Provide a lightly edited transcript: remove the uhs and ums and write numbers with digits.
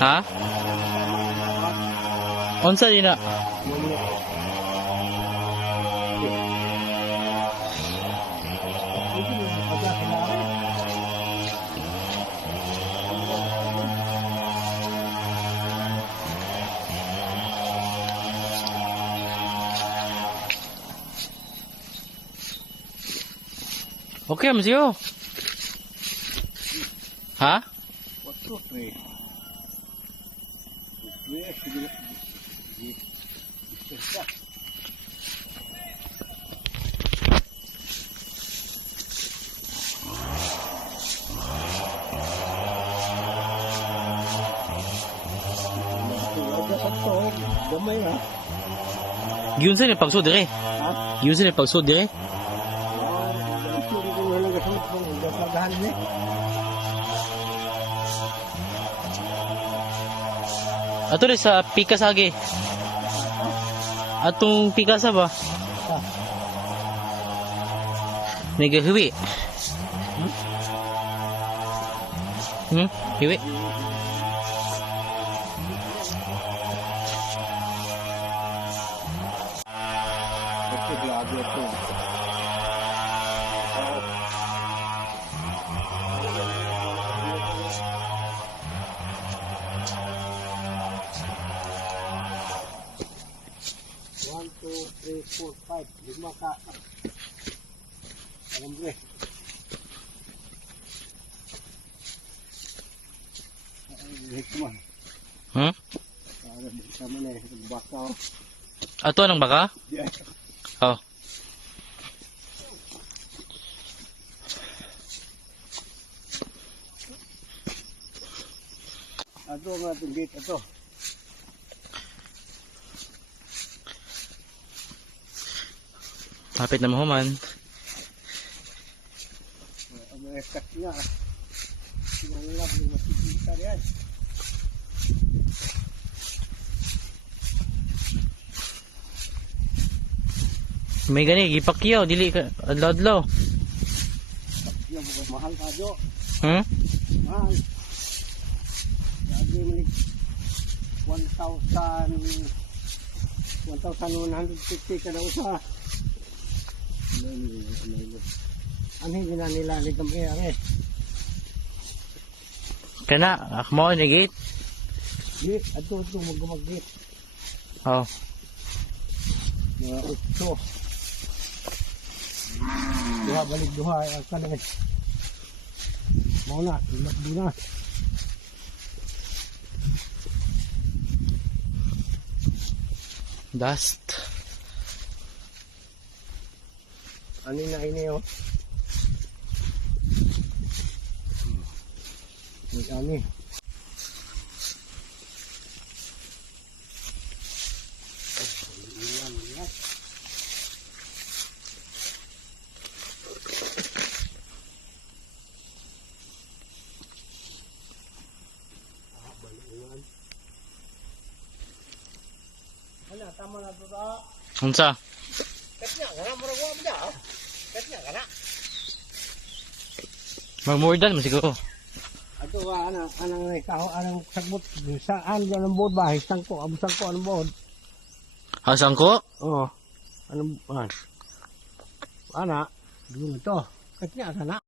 Ha? Unsa din na? Okay, Monsieur. Ha? Yun sa ni pagsud dire. Yun sa ni pagsud dire. Ato rin sa Pikasage. Atong Pikasa ba? Nagahiwi. Hiwi. Lima ka. Alambre. Hikman. Sama na baka. Ato nang baka? Yeah. Oh. Ato nga itong gate ato. Kapit na mahuman. Ang estak niya. Sinanglap yung masipita yan. May gani, gipakyaw, dili ka, adlaw-adlaw. Pakyaw, mahal ka jo. Mahal. Lagi milik 1,150 kada usa. Ano hindi na nila ni kami are? Kana, mo ni gate? Di, ato mag-gate. Oh. Mga 8. Duha balik duha ang kanang. Mo na, di na. Dust. Ano na ini oh? Nag-ani. Ano, tama na to ta? Unsa? Katnya kana murag wa mo da. Katnya kana. Magmordan mo siguro. Ato ka anang ikaw anang sagbot saan diyan ang board ba? Sangko, abusang ko anong board. Ha sangko? Oo. Anong ana? Dito. Katnya kana.